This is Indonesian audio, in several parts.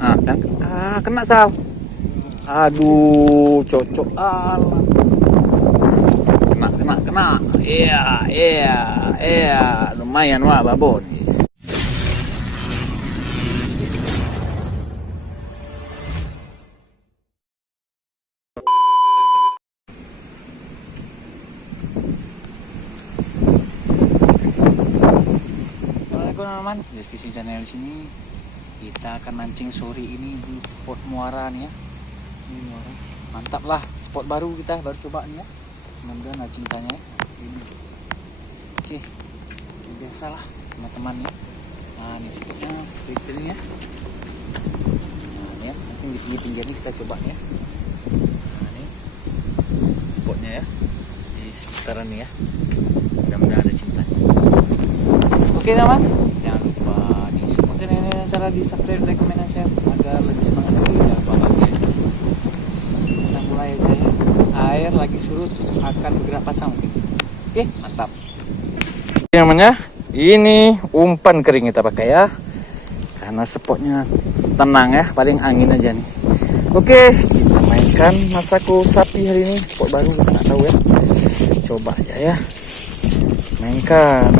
Kan? Kena Sal. Aduh, cocok. Alah. Kena. Iya. Lumayan wah, babon. Assalamualaikum teman-teman, di fishing channel sini kita akan mancing sore ini di spot muara nih ya. Ini muara, mantap lah, spot baru kita baru coba nih ya. Mudah-mudahan ada cintanya ya. Ini. Oke, biasa lah teman-teman ya. Nah ini spotnya seperti ini ya. Nah ini ya, nanti di pinggir ini kita coba nih ya. Nah ini spotnya ya, di sekitaran nih ya. Mudah-mudahan ada cintanya. Oke teman, jangan lupa di support channel ini, cara di subscribe, like, comment, dan share agar lebih semangat lagi. Jangan lupa bagian. Kita mulai aja ya. Air lagi surut, akan bergerak pasang mungkin. Oke, mantap. Ini namanya, ini umpan kering kita pakai ya, karena spotnya tenang ya, paling angin aja nih. Oke, kita mainkan Masako sapi hari ini, spot baru kita nggak tahu ya. Coba aja ya. Mainkan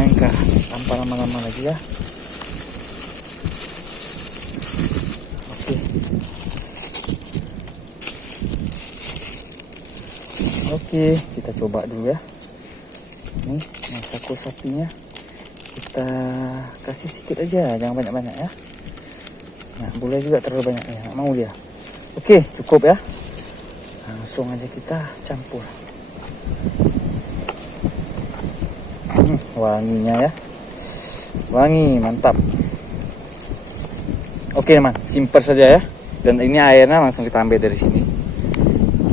tanpa lama-lama lagi ya. Oke, kita coba dulu ya. Nih Masako sapinya kita kasih sedikit aja, jangan banyak-banyak ya. Nah boleh juga terlalu banyak ya, nggak mau dia. Oke, cukup ya, langsung aja kita campur. Wanginya ya, wangi, mantap. Oke teman, simper saja ya. Dan ini airnya langsung kita ambil dari sini.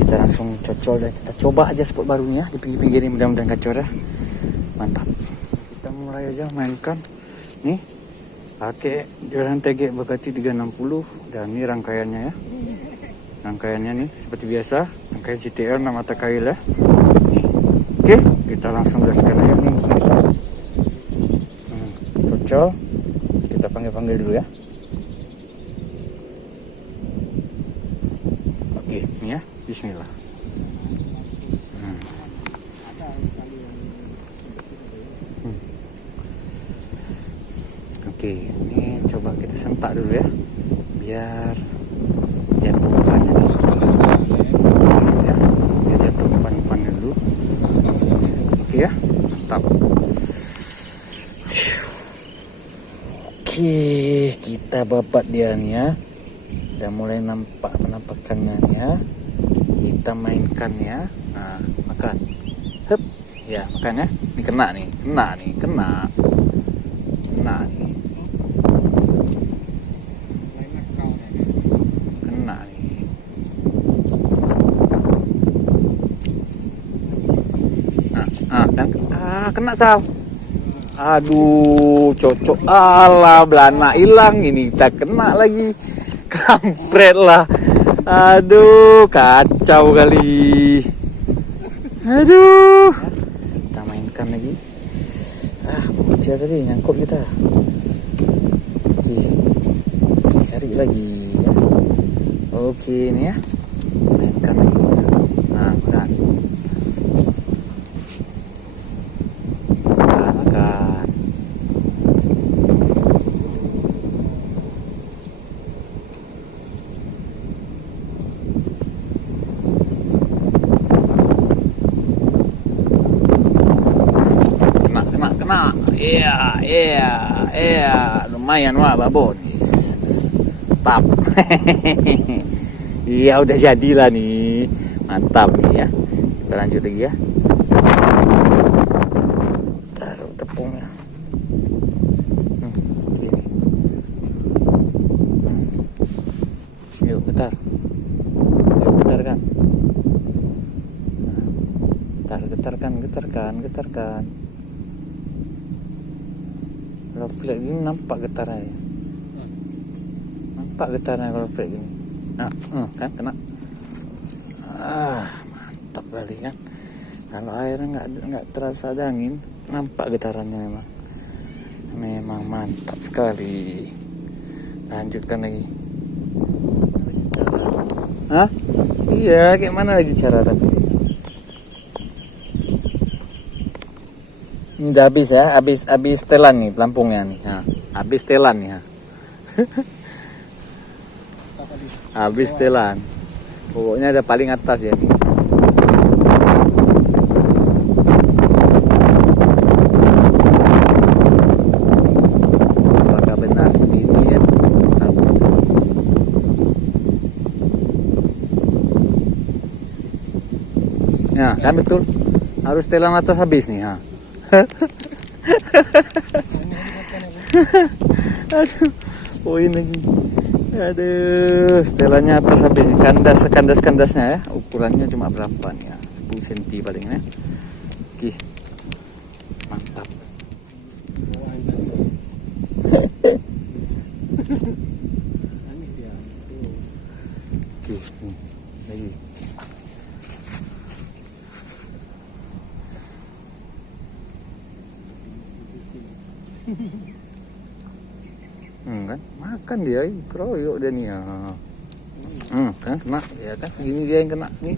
Kita langsung cocol dan kita coba aja spot barunya di pinggir-pinggir ini, mudah-mudahan gacor ya. Mantap. Kita mulai aja mainkan. Nih, pakai jalan TG Bagati 360 dan ini rangkaiannya ya. Rangkaiannya nih seperti biasa, rangkaian CTL 6 mata kail ya. Nih. Oke, kita langsung gaskan aja nih. Cocol. Kita panggil dulu ya. Oke, ini ya. Bismillah. Oke, ini coba kita sentak dulu ya, biar jatuh umpannya dulu. Oke, ya, biar jatuh umpan-umpannya dulu. Oke ya, mantap. Oke, kita babat dia nih ya. Udah mulai nampak penampakannya nih ya. Kita mainkan ya. Nah, makan. Hup. Ya, makan ya. Ini kena nih. Kena nih. Kan? Kena Sal. Aduh, cocok. Alah, belana hilang ini, kita kena lagi. Kampret lah. Aduh, kacau kali. Aduh. Kita mainkan lagi. Bocah tadi nyangkut kita. Oke. Cari lagi ya. Oke, ini ya. Mainkan lagi. Nah, makan. Iya, lumayan wah babon. Tap. Iya udah jadilah nih, mantap nih ya. Kita lanjut lagi ya. Taruh tepungnya. Sini. Yuk getar. Getarkan. Getarkan. Kalau flat gini nampak getarannya. Kalau flat gini. Nah, kan kena. Mantap kali kan. Kalau airnya nggak terasa ada angin, nampak getarannya memang mantap sekali. Lanjutkan lagi. Hah? Iya, kayak mana lagi cara tapi? Ini udah habis ya, habis telan nih pelampungnya nih. Nah, habis telan nih. Ya. Habis telan. Pokoknya ada paling atas ya nih. Apakah benar seperti ini ya? Ya, kan betul. Harus telan atas habis nih, ha. Aduh, poin lagi. Aduh, setelannya atas habis nih. Kandasnya ya. Ukurannya cuma berapa nih ya? 10 cm paling ya. Oke. Mantap. Oke, nih. Lagi. Kan makan dia keroyok dia nih ya. Kan kena ya kan segini dia yang kena nih.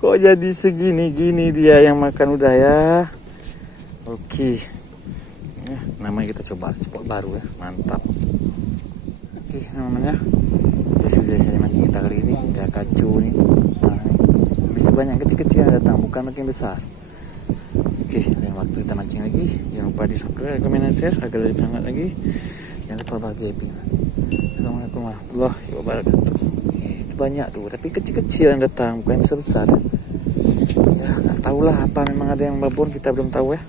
Kok jadi segini-gini dia yang makan udah ya. Oke. Ya, namanya kita coba spot baru ya, mantap. Oke, namanya. Itu sudah saya mancing kita kali ini, udah kacau nih. Nah, bisa banyak kecil-kecil yang datang, bukan makin besar. Oke, lain waktu kita mancing lagi. Jangan lupa di subscribe, komen, dan share agar lebih hangat lagi. Jangan lupa bahagia. Assalamualaikum warahmatullahi wabarakatuh. Itu banyak tuh, tapi kecil-kecil yang datang, bukan besar-besar. Ya, nggak tahulah apa memang ada yang babon, kita belum tahu ya.